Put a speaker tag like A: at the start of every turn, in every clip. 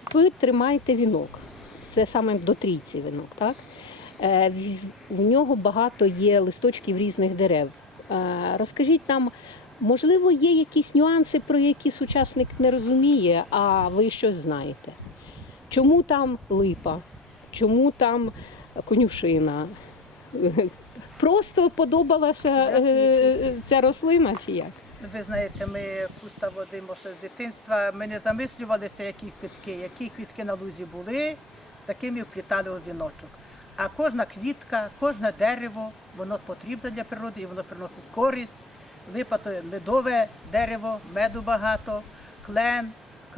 A: Ви тримаєте вінок. Це саме до трійці вінок, так? В нього багато є листочків різних дерев. Розкажіть нам, можливо, є якісь нюанси, про які сучасник не розуміє, а ви щось знаєте? Чому там липа? Чому там конюшина? Просто подобалася ця рослина чи як?
B: Ви знаєте, ми куста водимо ще з дитинства, ми не замислювалися, які квітки на лузі були, такими вплітали у віночок. А кожна квітка, кожне дерево, воно потрібне для природи і воно приносить користь. Липа – то медове дерево, меду багато, клен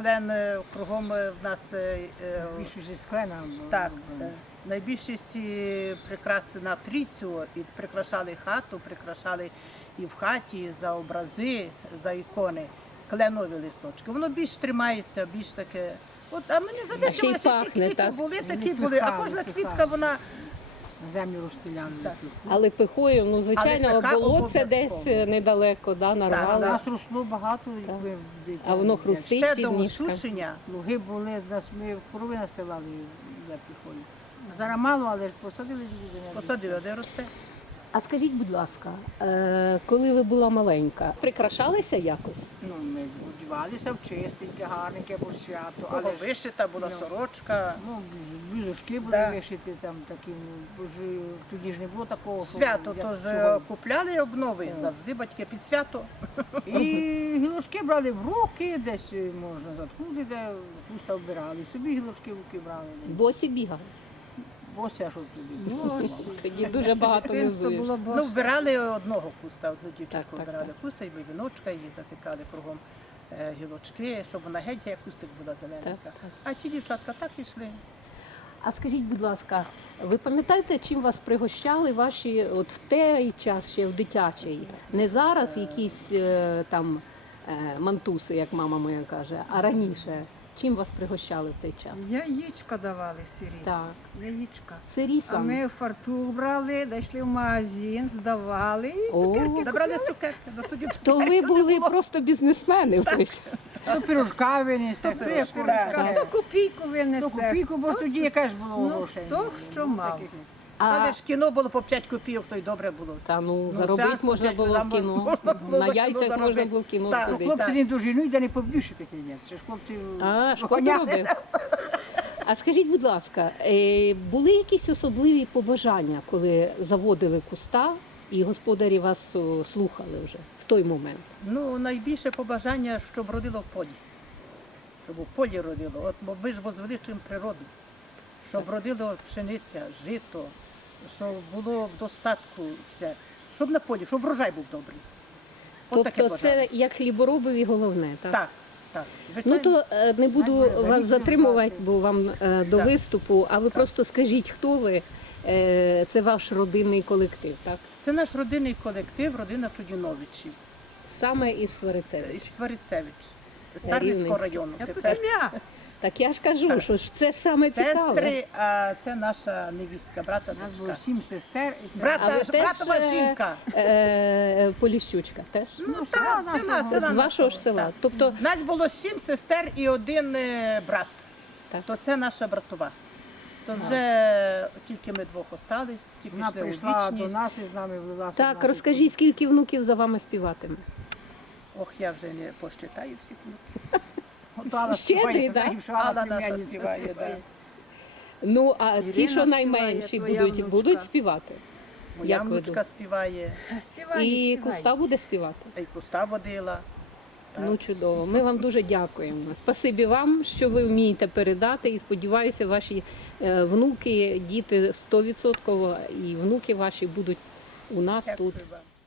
B: кругом в нас…
C: Більшість клена.
B: Так, найбільшість прикраси на трійцю, і прикрашали хату, прикрашали і в хаті за образи, за ікони, кленові листочки. Воно більш тримається, більш таке… От, а ми не замислювалися, які квіти були, такі були, а кожна квітка, вона…
C: На землю розстріляли.
A: Але пихою, ну, звичайно,
B: пиха
A: болотце десь недалеко, да,
C: У
A: нарвали.
C: нас росло багато.
A: А воно хрустить
B: Ще
A: під
B: до
A: ніжка.
B: усушення.
C: Луги були, ми корови настилали для піхою. Зараз мало, але ж посадили.
B: Посадили, де росте.
A: А скажіть, будь ласка, коли ви була маленька, прикрашалися якось?
C: Ну, ми одягалися в чистеньке, гарненьке, бо свято.
B: Кого
C: Але ж,
B: вишита була сорочка.
C: ну, білочки були
B: Да.
C: вишиті, там такі, бо ж тоді ж не було такого. що
B: Свято,
C: як
B: тож
C: сьогодні.
B: купляли обнови завжди батьки під свято.
C: І гілочки брали в руки, десь можна заткнути, де пуста вбирали. Собі гілочки в руки брали.
A: Босі бігали.
C: Бося, що тобі.
A: Тоді дуже багато не зуєш.
B: Ну, вбирали одного куста, одну дівчинку
A: Так.
B: вбирали куста, і віночка, її затикали кругом гілочки, щоб вона геть як кустик була зелененька.
A: Так.
B: А ті дівчатка так ішли.
A: А скажіть, будь ласка, ви пам'ятаєте, чим вас пригощали ваші, от в той час, ще в дитячий? Не зараз якісь там мантуси, як мама моя каже, а раніше. Чим вас пригощали в той час?
D: Яєчка давали сирі.
A: Так.
D: Яєчка.
A: Сирі
D: А
A: саме.
D: ми фартух брали, дійшли в магазин, здавали і
A: О,
B: Добрали цукерки, до тоді
A: то ви були просто бізнесмени в той час.
C: Ну, пирожка винесе,
D: хто копійку винесе.
C: копійку, бо ж тоді якась було
D: Ну,
C: грошей.
D: хто що мав.
B: Але ж кіно було по 5 копійок, то й добре було.
A: Та ну,
B: Ну,
A: заробити
B: сеансу
A: можна
B: п'ять
A: було в
B: там
A: кіно.
B: можна було
A: На
B: за кіно
A: яйцях можна
B: заробити.
A: було в кіно
B: Так,
A: ходити.
C: Хлопці не доженуть, де не поб'ють такий ні. Ще ж хлопці
A: Шкода робив. А скажіть, будь ласка, були якісь особливі побажання, коли заводили куста і господарі вас слухали вже в той момент?
B: Ну, найбільше побажання, щоб родило в полі. Щоб у полі родило. От бо ми ж возвеличуємо природу. Щоб родило пшениця, жито, щоб було в достатку все. Щоб на полі, щоб врожай був добрий. От таке
A: Тобто
B: бажання.
A: це як хліборобові головне, так?
B: Так, так.
A: Ну
B: Звичайно.
A: то не буду
C: Знаєте,
A: вас
C: за
A: затримувати,
C: рік
A: бо вам до
B: Так.
A: виступу, а ви просто скажіть, хто ви? Це ваш родинний колектив, так?
B: Це наш родинний колектив, родина Чудіновичів
A: Саме із Сварицевич.
B: із Сварицевич, з
A: Рівненський.
B: Сарвівського району.
D: Я то
B: Тепер
D: сім'я.
A: Так я ж кажу, що ж це ж саме цікаве.
B: сестри, а це наша невістка, брата,
C: У нас було
B: дочка.
C: 7 сестер. І це...
B: Брат.
A: А ви
B: Братова жінка.
A: Поліщучка теж?
B: Ну так, села
A: З вашого ж
B: нашого,
A: села.
B: так.
A: Тобто,
B: Нас було 7 сестер і один брат.
A: Так.
B: То це наша братова. То вже тільки ми двох остались, тільки
C: Вона
B: йшли у
C: прийшла до
B: вічність.
C: нас і з нами влилася.
A: так, розкажіть, скільки внуків за вами співатиме?
B: Ох, я вже не посчитаю всіх внуків.
A: Щедрий, так?
B: Алла наша співає, да.
A: Ну, а ті,
D: Ірина
A: що
D: співає,
A: найменші
D: твоя
A: будуть,
D: внучка.
A: будуть співати?
B: Моя
A: Як ви
B: внучка співає,
D: Співай,
A: І Куста буде співати?
B: і куста водила.
A: Ну, чудово. Ми вам дуже дякуємо. Спасибі вам, що ви вмієте передати. І сподіваюся, ваші внуки, діти 100% і внуки ваші будуть у нас
B: Дякую
A: тут
B: вам.